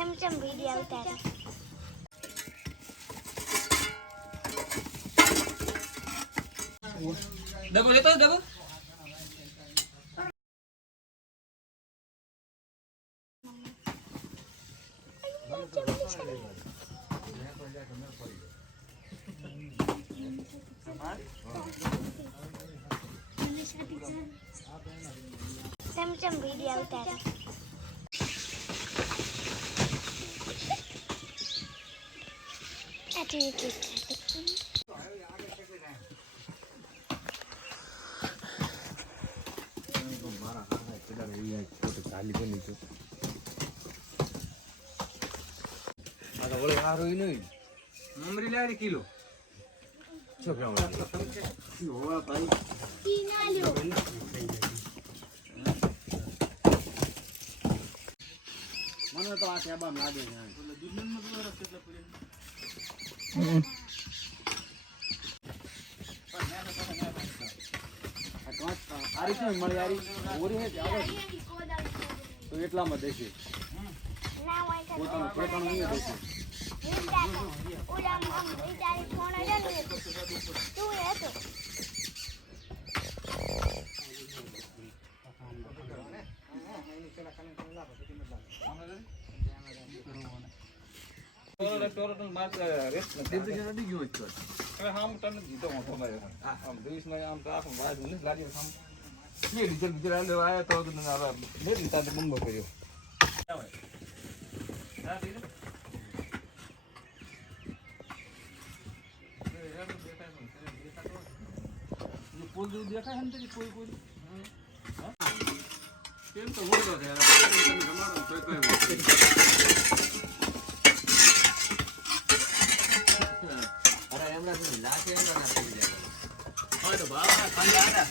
ચમચમ video ઉતારે ડબો લેતો ડબો ચમચમ video ઉતારે મમરી લારી કિલો છોકરા હોવા ભાઈ મને તો આ ટેબામ લાગે છે દુનિયામાં દુનિયા કેટલા પડે આ રીતે મળી યારી ઓરી હે જાવ તો એટલામાં દેશે ના હોય તો પોતાનું પોતાનું અહીંયા દેશે ઓલા આમ વિચારી ફોન આવ્યો તું એ તો ટોરટન માર્ક રેસ્ટ નથી અડી ગયો છે હવે હામ તને દીધો મોટો માર્યો આમ દેશમાં આમ તો આખું વાજ ને લાડી સામ મે ડીઝલ બીજલ આયો તો ને હવે મે દીતા તો બંધ કર્યો હા દીધો ये पुल जो देखा है हमने कोई कोई केम तो हो गया यार हमारा तो कोई अरे हमरा तो लाके हमरा ना पड़ी जाए हां तो बाबा खाली आना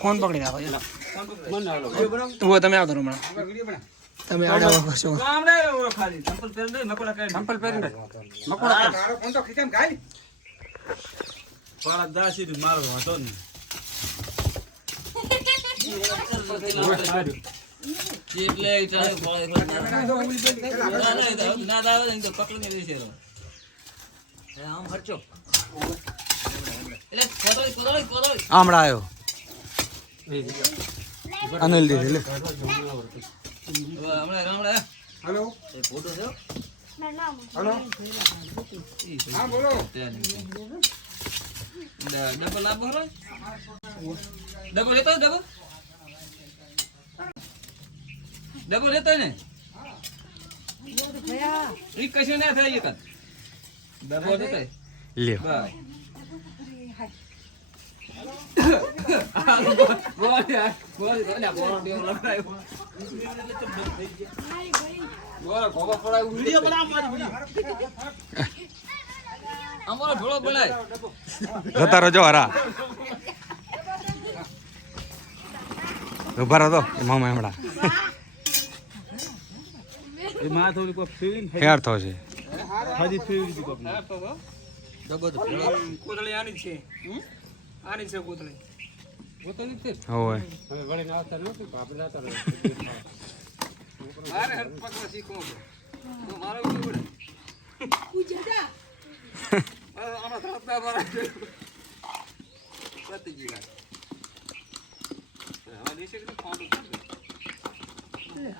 ફોન પકડી રાખો वो તમે આવતો હમણાં તમે આડા કરશો ચંપલ પહેરીને ફોન તો ખીચામ ગાય પાળા દાસી મારો હતો ને એટલે ચાલે ના દાવે તો પકડીને દેશે આમ ખર્ચો એટલે કોદળી આમડા આવ્યો અનિલ દીદી લે હમણાં હેલો એ ફોટો છે ના નામ હેલો હા બોલો ડબલ આપો હલો ડબલ લેતો ડબલ લેતો ને ઈ કશું ના થાય એક ડબલ લેતો લે બાય બોલ યાર બોલ ઓલા બોલ દેવ લગાયો બોલ કોબા પડાય વિડિયો બનાવ મારી અમારો ઢોળો બનાય જતા રહો હરા ઉભા રહો તો મામા હમણાં એ માં થોડી કો ફીલિંગ યાર થો છે હાજી ફીલિંગ દી કોક ડબો તો કોતળી આની છે આની છે કોતળી બોતલી છે હોય હવે વળી ના આવતા નહોતું આપણે જાતા રહે મારે હર પકવા શીખો તો મારો ઉડી પડે પૂજા આમાં થતા મારા પતિ જીવા હવે દેશે કે ફોન લે